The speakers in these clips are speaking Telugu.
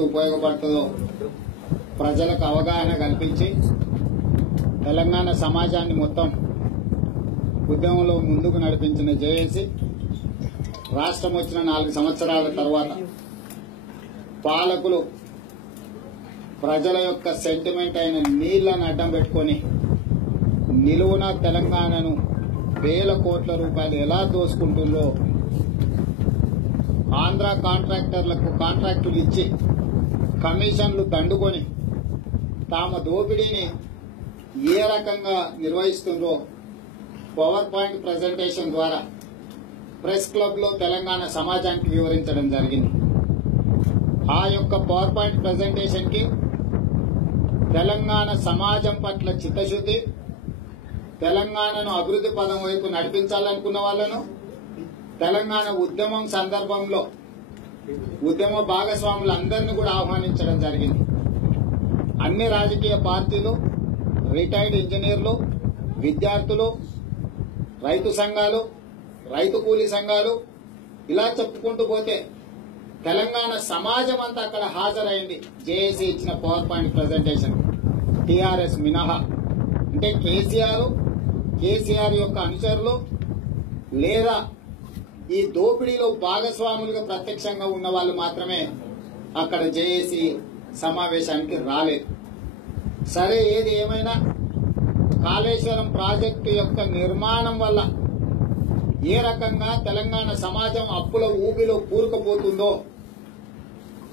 ఎంత ఉపయోగపడుతుందో ప్రజలకు అవగాహన కల్పించి తెలంగాణ సమాజాన్ని మొత్తం ఉద్యమంలో ముందుకు నడిపించిన జేఏసీ రాష్ట్రం వచ్చిన నాలుగు సంవత్సరాల తర్వాత పాలకులు ప్రజల యొక్క సెంటిమెంట్ అయిన నీళ్ళను అడ్డం పెట్టుకొని నిలువున తెలంగాణను వేల కోట్ల రూపాయలు ఎలా దోసుకుంటుందో ఆంధ్ర కాంట్రాక్టర్లకు కాంట్రాక్టులు ఇచ్చి కమిషన్లు దండుకొని తామ దోపిడీని ఏ రకంగా నిర్వహిస్తుందో పవర్ పాయింట్ ప్రజెంటేషన్ ద్వారా ప్రెస్ క్లబ్లో తెలంగాణ సమాజానికి వివరించడం జరిగింది. ఆ యొక్క పవర్ పాయింట్ ప్రజెంటేషన్కి తెలంగాణ సమాజం పట్ల చిత్తశుద్ధి తెలంగాణను అభివృద్ధి పదం వైపు నడిపించాలనుకున్న వాళ్ళను తెలంగాణ ఉద్యమం సందర్భంలో ఉద్యమ భాగస్వాములందరినీ కూడా ఆహ్వానించడం జరిగింది. అన్ని రాజకీయ పార్టీలు రిటైర్డ్ ఇంజనీర్లు విద్యార్థులు రైతు సంఘాలు రైతు కూలీ సంఘాలు ఇలా చెప్పుకుంటూ పోతే తెలంగాణ సమాజం అంతా అక్కడ హాజరైంది. జేఏసీ ఇచ్చిన పవర్ పాయింట్ ప్రజెంటేషన్. టీఆర్ఎస్ మినహా. అంటే కేసీఆర్ కేసీఆర్ యొక్క అనుచరులు లేదా ఈ దోపిడీలో భాగస్వాములుగా ప్రత్యక్షంగా ఉన్న వాళ్ళు మాత్రమే అక్కడ జేఏసీ సమావేశానికి రాలేదు. సరే ఏది ఏమైనా కాళేశ్వరం ప్రాజెక్టు యొక్క నిర్మాణం వల్ల ఏ రకంగా తెలంగాణ సమాజం అప్పుల ఊబిలో కూరుకుపోతుందో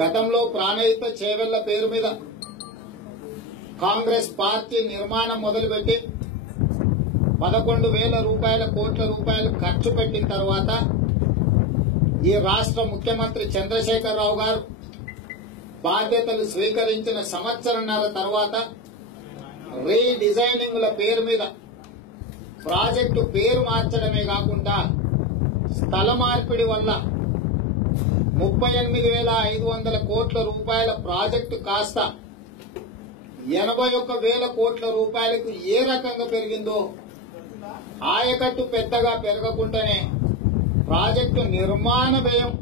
గతంలో ప్రాణహిత చేవెళ్ళ పేరు మీద కాంగ్రెస్ పార్టీ నిర్మాణం మొదలుపెట్టి పదకొండు వేల రూపాయల కోట్ల రూపాయలు ఖర్చు పెట్టిన తర్వాత ఈ రాష్ట్ర ముఖ్యమంత్రి చంద్రశేఖరరావు గారు బాధ్యతలు స్వీకరించిన సంవత్సరంన్నర తర్వాత రీడిజైనింగ్ల పేరు మీద ప్రాజెక్టు పేరు మార్చడమే కాకుండా స్థల మార్పిడి వల్ల ముప్పై ఎనిమిది వేల ఐదు వందల కోట్ల రూపాయల ప్రాజెక్టు కాస్త ఎనభై ఒక్క వేల కోట్ల రూపాయలకు ఏ రకంగా పెరిగిందో ఆయకట్టు పెద్దగా పెరగకుండానే ప్రాజెక్టు నిర్మాణ వ్యయం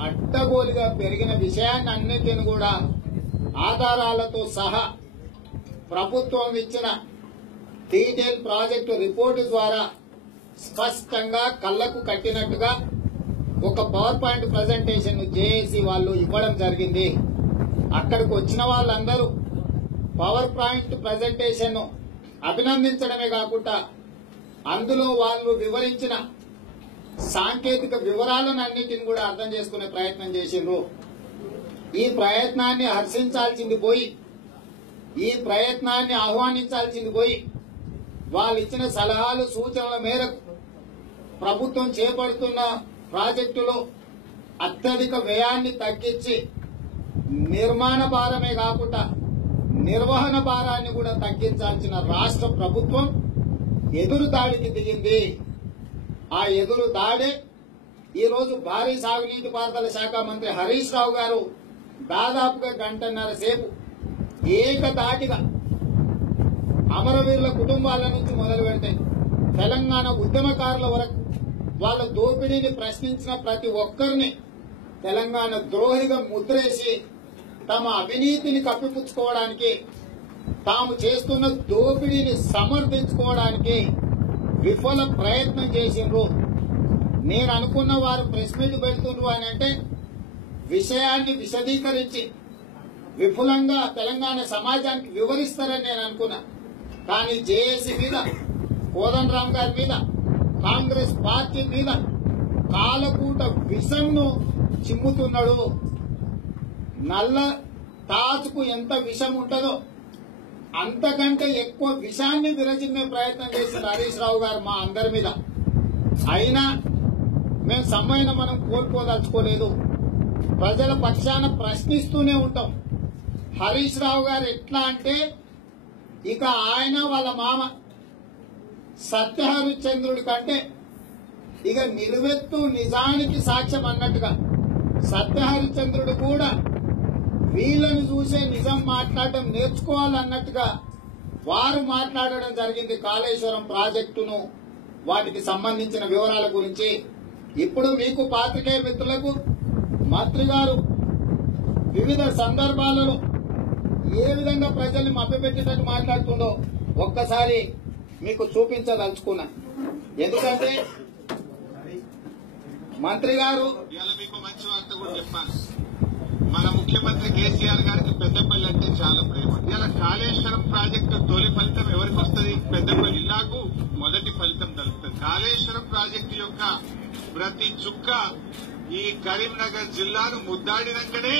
అడ్డగోలుగా పెరిగిన విషయాన్ని అన్నిటిని కూడా ఆధారాలతో సహా ప్రభుత్వం ఇచ్చిన డీటెయిల్ ప్రాజెక్టు రిపోర్టు ద్వారా స్పష్టంగా కళ్ళకు కట్టినట్టుగా ఒక పవర్ పాయింట్ ప్రజెంటేషన్ జేఏసీ వాళ్ళు ఇవ్వడం జరిగింది. అక్కడికి వచ్చిన వాళ్ళందరూ పవర్ పాయింట్ ప్రజెంటేషన్ అభినందించడమే కాకుండా అందులో వాళ్ళు వివరించిన సాంకేతిక వివరాలను అన్నిటిని కూడా అర్థం చేసుకునే ప్రయత్నం చేసిండ్రు. ఈ ప్రయత్నాన్ని హర్షించాల్సింది పోయి ఈ ప్రయత్నాన్ని ఆహ్వానించాల్సింది పోయి వాళ్ళు ఇచ్చిన సలహాలు సూచనల మేరకు ప్రభుత్వం చేపడుతున్న ప్రాజెక్టులో అత్యధిక వ్యయాన్ని తగ్గించి నిర్మాణ భారమే కాకుండా నిర్వహణ భారాన్ని కూడా తగ్గించాల్సిన రాష్ట్ర ప్రభుత్వం ఎదురు దాడికి దిగింది. ఆ ఎదురు దాడే. ఈరోజు భారీ సాగునీటి పారుదల శాఖ మంత్రి హరీష్ రావు గారు దాదాపుగా గంటన్నర సేపు ఏకదాటిగా అమరవీరుల కుటుంబాల నుంచి మొదలు పెడితే తెలంగాణ ఉద్యమకారుల వరకు వాళ్ళ దోపిడీని ప్రశ్నించిన ప్రతి ఒక్కరిని తెలంగాణ ద్రోహిగా ముద్రేసి తమ అవినీతిని కప్పిపుచ్చుకోవడానికి తాము చేస్తున్న దోపిడీని సమర్థించుకోవడానికి విఫల ప్రయత్నం చేసిండ్రు. నేను అనుకున్న వారు ప్రెస్ మీట్ పెడుతుండ్రు అని అంటే విషయాన్ని విశదీకరించి విపులంగా తెలంగాణ సమాజానికి వివరిస్తారని నేను అనుకున్నా. కానీ జేఏసీ మీద కోదండరామ్ గారి మీద కాంగ్రెస్ పార్టీ మీద కాలకూట విషంను చిమ్ముతున్నాడు. నల్ల తాచుకు ఎంత విషం ఉంటుందో అంతకంటే ఎక్కువ విషాన్ని విరజిమ్మే ప్రయత్నం చేసిన హరీష్ రావు గారు మా అందరి మీద. అయినా మేము సమ్మైన మనం కోల్పోదలుచుకోలేదు. ప్రజల పక్షాన ప్రశ్నిస్తూనే ఉంటాం. హరీష్ రావు గారు ఎట్లా అంటే ఇక ఆయన వాళ్ళ మామ సత్యహరిశ్చంద్రుడి కంటే ఇక నిలువెత్తు నిజానికి సాక్ష్యం అన్నట్టుగా సత్యహరిశ్చంద్రుడు కూడా వీళ్ళని చూసే నిజం మాట్లాడటం నేర్చుకోవాలన్నట్టుగా వారు మాట్లాడడం జరిగింది కాళేశ్వరం ప్రాజెక్టును వాటికి సంబంధించిన వివరాల గురించి. ఇప్పుడు మీకు పాత్రికేయ మిత్రులకు మంత్రి గారు వివిధ సందర్భాలలో ఏ విధంగా ప్రజల్ని మభ్యపెట్టేటట్టు మాట్లాడుతుండో ఒక్కసారి మీకు చూపించదలుచుకున్నా. ఎందుకంటే మంత్రి గారు మీకు మంచి వార్త కూడా చెప్పాను మన ముఖ్యమంత్రి కేసీఆర్ గారికి పెద్దపల్లి అంటే చాలా ప్రేమ. ఇలా కాళేశ్వరం ప్రాజెక్టు తొలి ఫలితం ఎవరికి వస్తుంది? పెద్దపల్లి జిల్లాకు మొదటి ఫలితం దొరుకుతుంది. కాళేశ్వరం ప్రాజెక్టు యొక్క ప్రతి చుక్క ఈ కరీంనగర్ జిల్లాను ముద్దాడినాకనే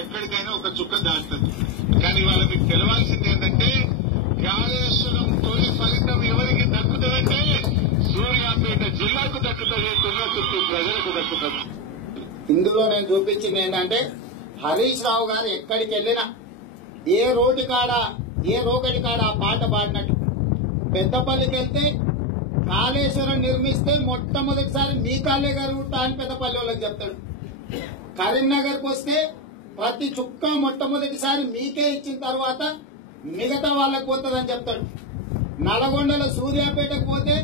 ఎక్కడికైనా ఒక చుక్క దాటుతుంది. కానీ వాళ్ళకి మీకు తెలవాల్సింది ఏంటంటే కాళేశ్వరం తొలి ఫలితం ఎవరికి దక్కుతుందంటే సూర్యాపేట జిల్లాకు దక్కుతుంది తుమ్మతుర్తి ప్రజలకు దక్కుతుంది. ఇందులో నేను చూపించింది ఏంటంటే హరీష్ రావు గారు ఎక్కడికి వెళ్ళినా ఏ రోడ్డు కాడ ఏ రోగడి కాడ ఆ పాట పాడినట్టు. పెద్దపల్లికి వెళ్తే కాళేశ్వరం నిర్మిస్తే మొట్టమొదటిసారి మీ కాళ్ళే గారు అని పెద్దపల్లి వాళ్ళకి చెప్తాడు. కరీంనగర్కి వస్తే ప్రతి చుక్క మొట్టమొదటిసారి మీకే ఇచ్చిన తర్వాత మిగతా వాళ్ళకి పోతుందని చెప్తాడు. నల్గొండలో సూర్యాపేటకు పోతే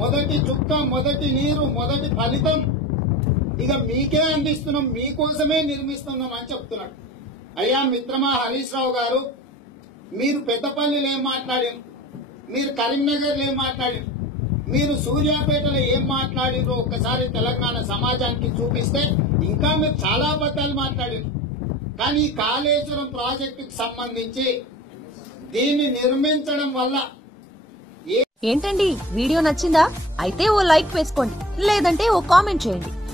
మొదటి చుక్క మొదటి నీరు మొదటి ఫలితం ఇక మీకే అందిస్తున్నాం మీకోసమే నిర్మిస్తున్నాం అని చెప్తున్నాడు. అయ్యా మిత్రమా హరీష్ రావు గారు మీరు పెద్దపల్లిలో ఏం మాట్లాడారు? మీరు కరీంనగర్లో ఏం మాట్లాడారు? మీరు సూర్యాపేటలో ఏం మాట్లాడినో ఒక్కసారి తెలంగాణ సమాజానికి చూపిస్తే ఇంకా మీరు చాలా అబద్ధాలు మాట్లాడారు. కానీ కాళేశ్వరం ప్రాజెక్టుకి సంబంధించి దీన్ని నిర్మించడం వల్ల ఏంటండి? వీడియో నచ్చిందా? అయితే ఓ లైక్ వేసుకోండి. లేదంటే ఓ కామెంట్ చేయండి.